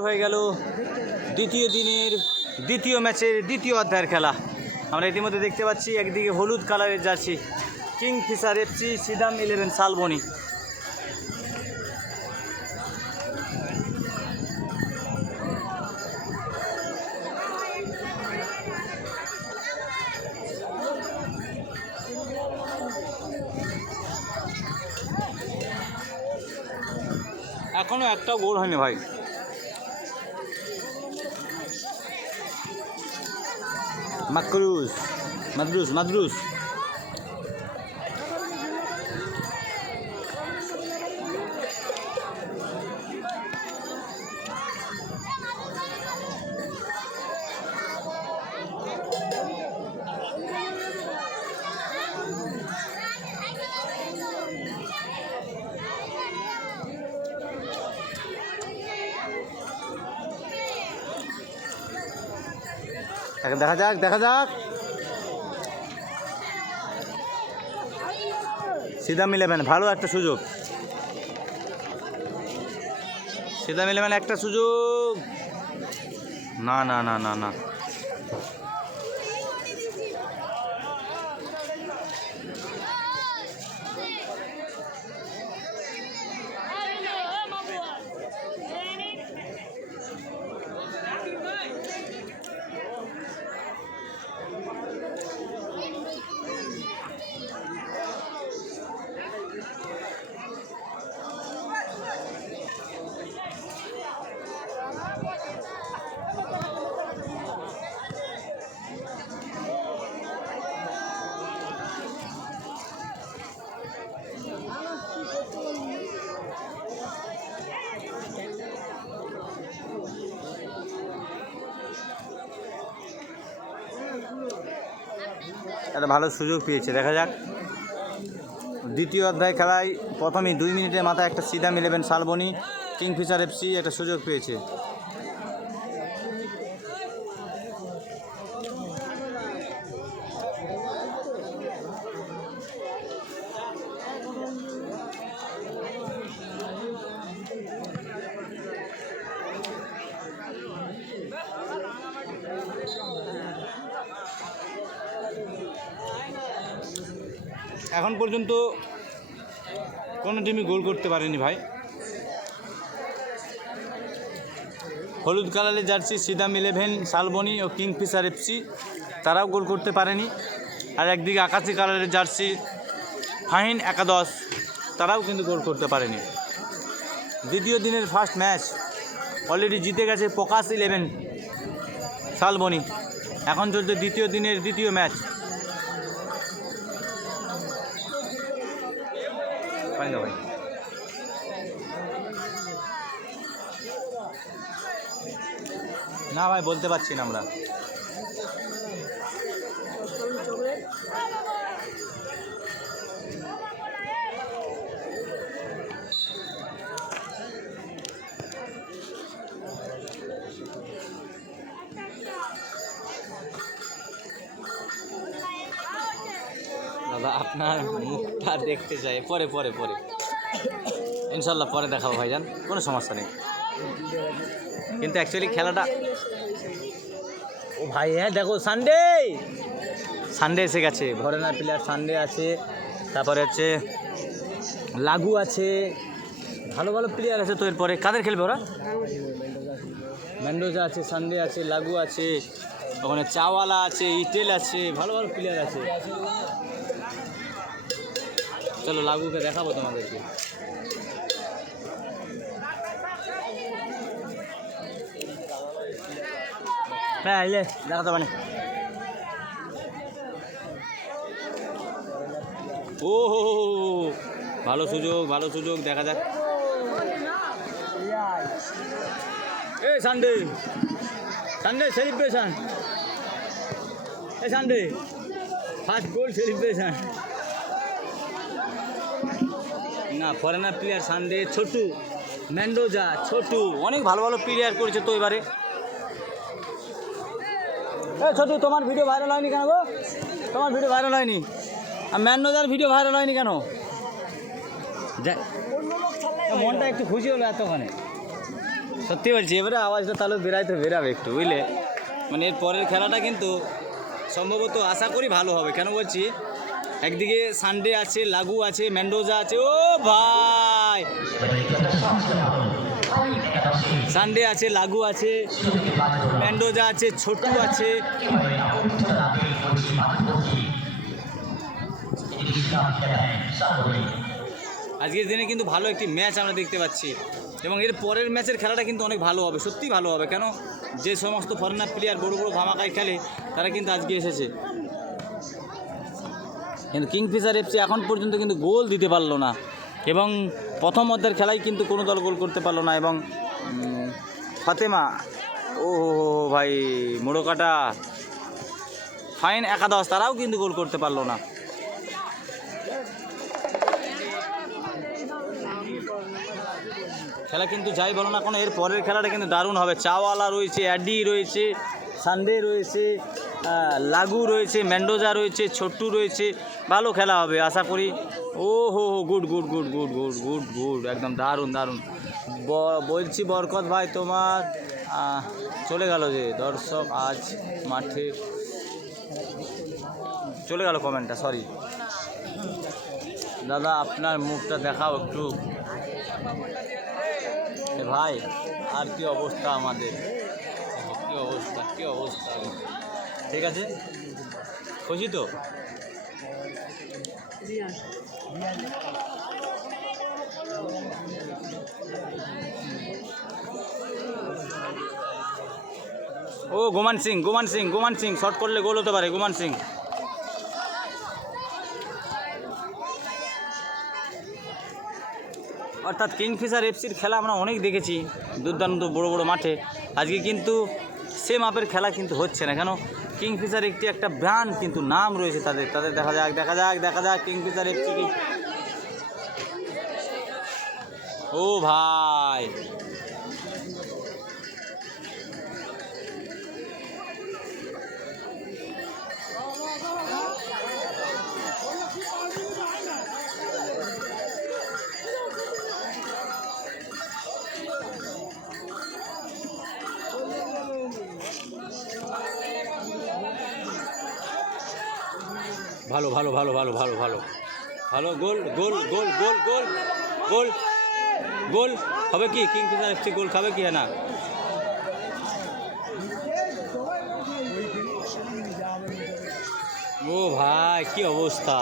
শুরু হয়ে গেল দ্বিতীয় দিনের দ্বিতীয় ম্যাচের দ্বিতীয় অধ্যায়ের খেলা। আমরা ইতিমধ্যে দেখতে পাচ্ছি একদিকে হলুদ কালারের jersey Kingfisher FC, Sidam 11 Salboni. এখনো একটা গোল হয়নি ভাই। মাদ্রুস দেখা যাক সিদাম 11 ভালো একটা সুযোগ, সিদাম 11 একটা সুযোগ, না না না না না একটা ভালো সুযোগ পেয়েছে। দেখা যাক দ্বিতীয় অধ্যায় খেলায় প্রথমেই 2 মিনিটের মাথায় একটা সিদাম 11 শালবনী কিংফিশার এফসি একটা সুযোগ পেয়েছে। এখন পর্যন্ত কোনো টিমই গোল করতে পারেনি ভাই। হলুদ কালারের জার্সি সিদাম 11 শালবনী ও কিংফিশার এফসি তারাও গোল করতে পারেনি। আর একদিকে আকাশি কালারের জার্সি ফাহিন একাদশ তারাও কিন্তু গোল করতে পারেনি। দ্বিতীয় দিনের ফার্স্ট ম্যাচ অলরেডি জিতে গেছে প্রকাশ 11 শালবনী। এখন চলছে দ্বিতীয় দিনের দ্বিতীয় ম্যাচ। ভাই না ভাই বলতে পারছি না আমরা। দাদা আপনার মুখটা দেখতে চাই, পরে পরে পরে ইনশাল্লাহ পরে দেখাবো ভাইজান, কোনো সমস্যা নেই। কিন্তু অ্যাকচুয়ালি খেলাটা ও ভাই হ্যাঁ দেখো সানডে এসে গেছে, ভরেনার প্লেয়ার সানডে আছে, তারপরে হচ্ছে লাগু আছে, ভালো ভালো প্লেয়ার আছে। তো এরপরে কাদের খেলবে ওরা? মেন্ডোজা আছে, সানডে আছে, লাগু আছে, ওখানে চাওয়ালা আছে, ইটেল আছে, ভালো ভালো প্লেয়ার আছে। চলো লাগুকে দেখাবো তোমাদেরকে। হ্যাঁ এলে দেখাতে পারে। ও হো ভালো সুযোগ দেখা যাক। এই সানডে সেলিব্রেশন, এই সানডে ফার্স্ট গোল সেলিব্রেশন। না foreigner player Sunday, Chhotu, Mendoza, Chhotu অনেক ভালো ভালো প্লেয়ার করেছে তো এবারে। ছোটু তোমার ভিডিও ভাইরাল হয়নি কেন গো? তোমার ভিডিও ভাইরাল হয়নি, আর মেন্ডোজার ভিডিও ভাইরাল হয়নি কেন? মনটা একটু খুশি হলো এতক্ষণে। সত্যি বলছি, এবারে আওয়াজটা তাহলে বেরাবে একটু, বুঝলে? মানে এর পরের খেলাটা কিন্তু সম্ভবত আশা করি ভালো হবে। কেন বলছি, একদিকে সানডে আছে, লাগু আছে, মেন্ডোজা আছে। ও ভাই, সানডে আছে, লাগু আছে, মেন্ডোজা আছে, ছোটু আছে। আজকের দিনে কিন্তু ভালো একটি ম্যাচ আমরা দেখতে পাচ্ছি, এবং এর পরের ম্যাচের খেলাটা কিন্তু অনেক ভালো হবে, সত্যি ভালো হবে। কেন, যে সমস্ত ফরেনার প্লেয়ার বড় বড় ধামাকায় খেলে তারা কিন্তু আজকে এসেছে। কিন্তু কিংফিশার এফসি এখন পর্যন্ত কিন্তু গোল দিতে পারলো না, এবং প্রথম অর্ধের খেলায় কিন্তু কোনো দল গোল করতে পারলো না। এবং ফাতেমা, ও ভাই, মোড়কাটা, ফাইন একাদশ, তারাও কিন্তু গোল করতে পারলো না। খেলা কিন্তু যাই বলো না কোনো, এর পরের খেলাটা কিন্তু দারুণ হবে। চাওয়ালা রয়েছে, অ্যাডি রয়েছে, সানডে রয়েছে, লাগু রয়েছে, মেন্ডোজা রয়েছে, ছোট্টু রয়েছে। ভালো খেলা হবে আশা করি। ও হো হো, good good good good good good good, একদম দারুণ দারুণ। বলছি বরকত ভাই, তোমার চলে গেল যে দর্শক আজ মাঠে, চলে গেল কমেন্টটা, সরি দাদা, আপনার মুখটা দেখাও একটু। ভাই, আর কি অবস্থা আমাদের, কি অবস্থা, কি অবস্থা। ঠিক আছে, খুশি তো? ও গুমান সিং, গুমান সিং, গুমান সিং শর্ট করলে গোল হতে পারে, গুমান সিং। অর্থাৎ কিংফিশার এফসির খেলা আমরা অনেক দেখেছি দুর্দান্ত বড় বড় মাঠে। আজকে কিন্তু সে মাপের খেলা কিন্তু হচ্ছে না। কেন, কিংফিশার একটা ব্র্যান্ড কিন্তু নাম রয়েছে তাদের। দেখা যাক দেখা যাক দেখা যাক কিংফিশার এফসি কি। ও ভাই, ভালো ভালো ভালো ভালো ভালো ভালো ভালো, গোল গোল গোল গোল গোল গোল গোল হবে কি? কিংফিশার এফসি গোল খাবে কি না? ও ভাই, কি অবস্থা,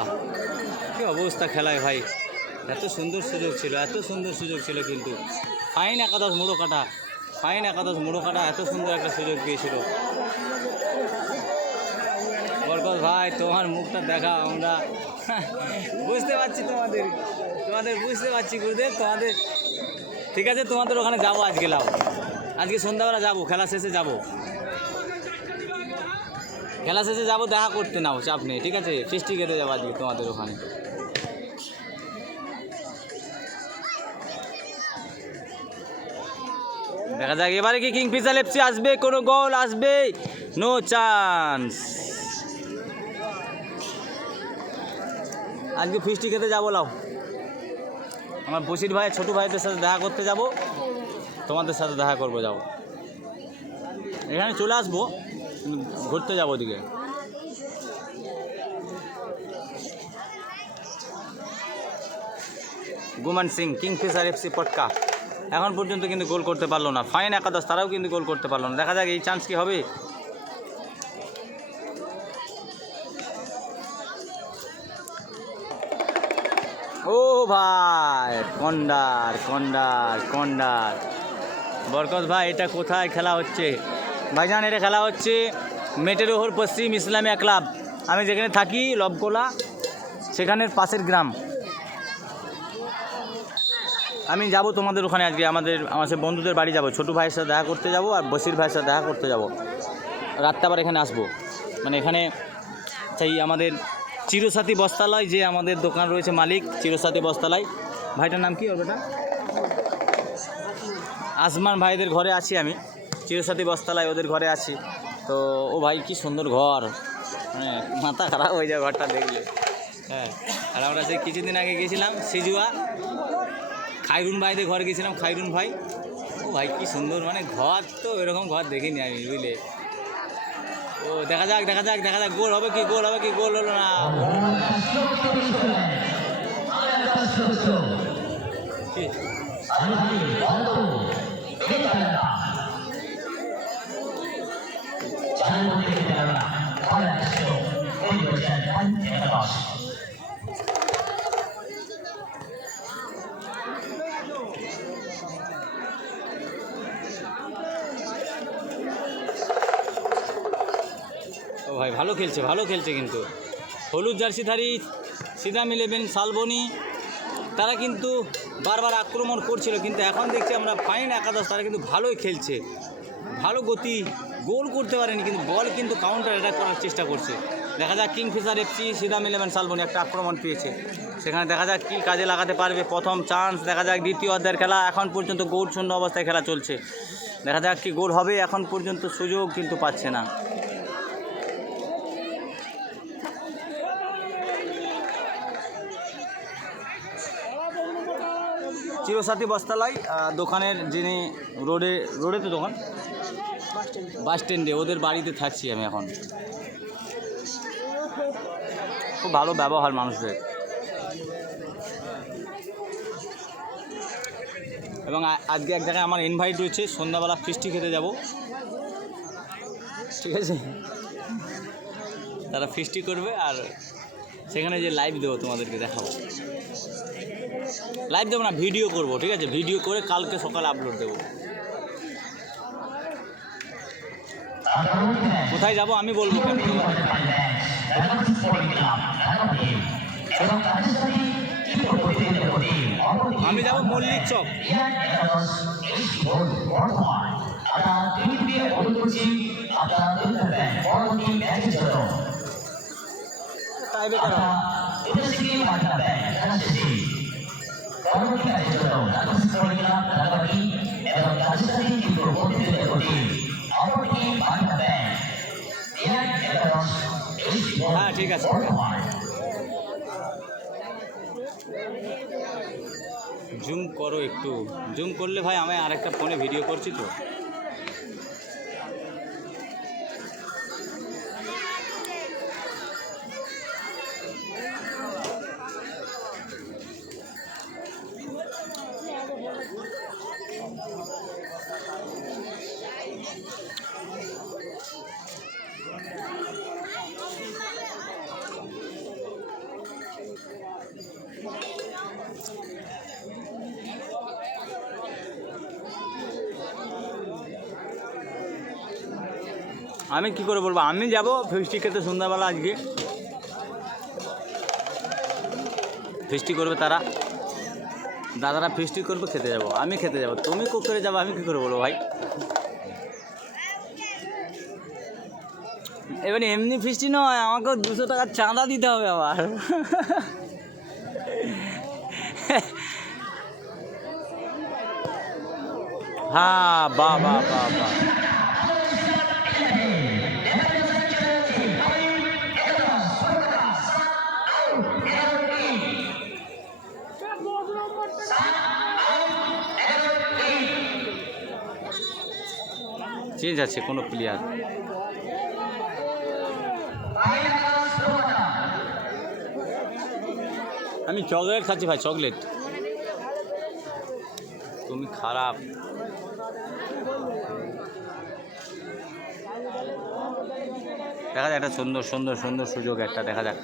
কি অবস্থা খেলায় ভাই। এত সুন্দর সুযোগ ছিল, এত সুন্দর সুযোগ ছিল, কিন্তু ফাইন একাদশ মোড়কাটা, ফাইন একাদশ মোড়কাটা এত সুন্দর একটা সুযোগ পেয়েছিল। বরকত ভাই, তোমার মুখটা দেখা, আমরা বুঝতে পারছি তোমাদের বুঝতে পারছি গুরুদেব তোমাদের। ঠিক আছে, তোমাদের ওখানে যাবো আজকে, লাও আজকে সন্ধ্যাবেলা যাবো, খেলা শেষে যাবো, খেলা শেষে যাবো, দেখা করতে, নাও চাপ নেই। ঠিক আছে, ফিস্টি খেতে যাবো আজকে তোমাদের ওখানে। দেখা যাক এবারে কি কিংফিশার এফসি আসবে, কোনো গোল আসবে? No chance. আজকে ফিস্টি খেতে যাবো, লাও আমার বসির ভাই, ছোটো ভাইদের সাথে দেখা করতে যাব, তোমাদের সাথে দেখা করবো, যাও এখানে চলে আসবো, ঘুরতে যাবো ওদিকে। গুমান সিং, কিংফিশার এফসি পটকা এখন পর্যন্ত কিন্তু গোল করতে পারলো না। ফাইন একাদশ, তারাও কিন্তু গোল করতে পারলো না। দেখা যাক এই চান্স কি হবে। ও ভাই, কন্ডার কন্ডার কন্ডার। বরকত ভাই, এটা কোথায় খেলা হচ্ছে? ভাইজান, এটা খেলা হচ্ছে মেটেরোহর পশ্চিম ইসলামিয়া ক্লাব। আমি যেখানে থাকি লবকোলা, সেখানের পাশের গ্রাম। আমি যাব তোমাদের ওখানে আজকে, আমার বন্ধুদের বাড়ি যাব, ছোটো ভাইয়ের সাথে দেখা করতে যাব, আর বসির ভাইয়ের সাথে দেখা করতে যাব। রাতটা আবার এখানে আসবো, মানে এখানে সেই আমাদের চিরসাথী বস্ত্রালয়, যে আমাদের দোকান রয়েছে মালিক, চিরসাথী বস্ত্রালয়। ভাইটার নাম কি ওর বেটা? আসমান ভাইদের ঘরে আছি আমি, চিরসাথী বস্ত্রালয় ওদের ঘরে আছি। তো ও ভাই, কি সুন্দর ঘর, মানে মাথা খারাপ হয়ে যায় ঘরটা দেখলে। হ্যাঁ, আর আমরা সেই কিছুদিন আগে গেছিলাম সিজুয়া, খাইরুন ভাইদের ঘরে গেছিলাম। খাইরুন ভাই, ও ভাই কি সুন্দর, মানে ঘর তো এরকম ঘর দেখিনি আমি, বুঝলে। ও দেখা যাক দেখা যাক দেখা যাক, গোল হবে কি, গোল হবে কি, গোল হলো না। ও ভাই ভালো খেলছে, ভালো খেলছে কিন্তু। হলুদ জার্সিধারী সিদাম ইলেভেন শালবনী তারা কিন্তু বারবার আক্রমণ করছিল, কিন্তু এখন দেখছি আমরা ফাইন একাদশ তারা কিন্তু ভালোই খেলছে, ভালো গতি, গোল করতে পারেনি কিন্তু বল কিন্তু কাউন্টার অ্যাটাক করার চেষ্টা করছে। দেখা যাক Kingfisher FC Sidam eleven Salboni একটা আক্রমণ পেয়েছে, সেখানে দেখা যাক কী কাজে লাগাতে পারবে। প্রথম চান্স, দেখা যাক দ্বিতীয় অর্ধের খেলা, এখন পর্যন্ত গোল শূন্য অবস্থায় খেলা চলছে। দেখা যাক কি গোল হবে, এখন পর্যন্ত সুযোগ কিন্তু পাচ্ছে না। চিরসাথী বস্ত্রালয় দোকানের যিনি রোডে তো দোকান, বাস স্ট্যান্ডে, ওদের বাড়িতে থাকছি আমি এখন। খুব ভালো ব্যবহার মানুষদের, এবং আজকে এক জায়গায় আমার ইনভাইট রয়েছে, সন্ধ্যাবেলা ফিস্টি খেতে যাব, ঠিক আছে। তারা ফিস্টি করবে আর সেখানে যে লাইভ দেবো, তোমাদেরকে দেখাবো। লাইভ দেবো না, ভিডিও করব, ঠিক আছে। ভিডিও করে কালকে সকালে আপলোড দেবো। কোথায় যাব আমি বলবো কেন, আমি যাব মল্লিক চক। হ্যাঁ ঠিক আছে, জুম করো একটু, জুম করলে ভাই আমি আরেকটা ফোনে ভিডিও করছি তো। আমি কি করে বলবো, আমি যাব ফিস্টি খেতে সন্ধ্যাবেলা। আজকে ফিস্টি করবে তারা, দাদারা ফিস্টি করবে, খেতে যাব, আমি খেতে যাব। তুমি কোক করে যাবো, আমি কী করে বলবো ভাই। এবারে এমনি ফিস্টি নয়, আমাকেও 200 টাকার চাঁদা দিতে হবে আবার। হ্যাঁ, বাহ বাহ বাহ বাহ। চেঞ্জ আছে কোনো প্লেয়ার। আমি চকলেট খাচ্ছি ভাই, চকলেট। তুমি খারাপ। দেখা যাক একটা সুন্দর সুন্দর সুন্দর সুযোগ একটা, দেখা যাক।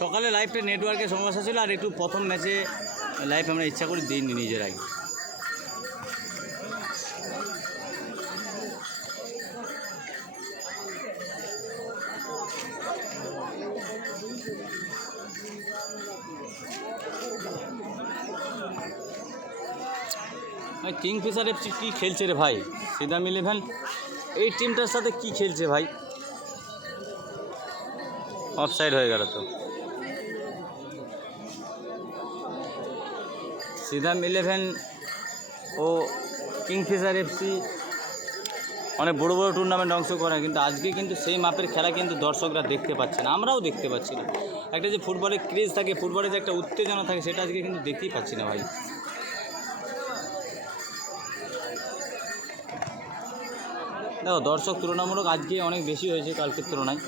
সকালে লাইভটা নেটওয়ার্কের সমস্যা ছিল, আর একটু প্রথম ম্যাচে লাইভ আমরা ইচ্ছা করে দিইনি নিজের আগে। কিংফিশার এফসি কী খেলছে রে ভাই, সিদাম ইলেভেন এই টিমটার সাথে কি খেলছে ভাই। অফসাইড হয়ে গেল তো। সিদাম ইলেভেন ও কিংফিশার এফসি অনেক বড় বড় টুর্নামেন্ট অংশ করে, কিন্তু আজকে কিন্তু সেই মাপের খেলা কিন্তু দর্শকরা দেখতে পাচ্ছে না, আমরাও দেখতে পাচ্ছি না। একটা যে ফুটবলের ক্রেজ থাকে, ফুটবলের যে একটা উত্তেজনা থাকে, সেটা আজকে কিন্তু দেখতেই পাচ্ছি না ভাই। দেখো দর্শক তুলনামূলক আজকে অনেক বেশি হয়েছে কালকের তুলনায়।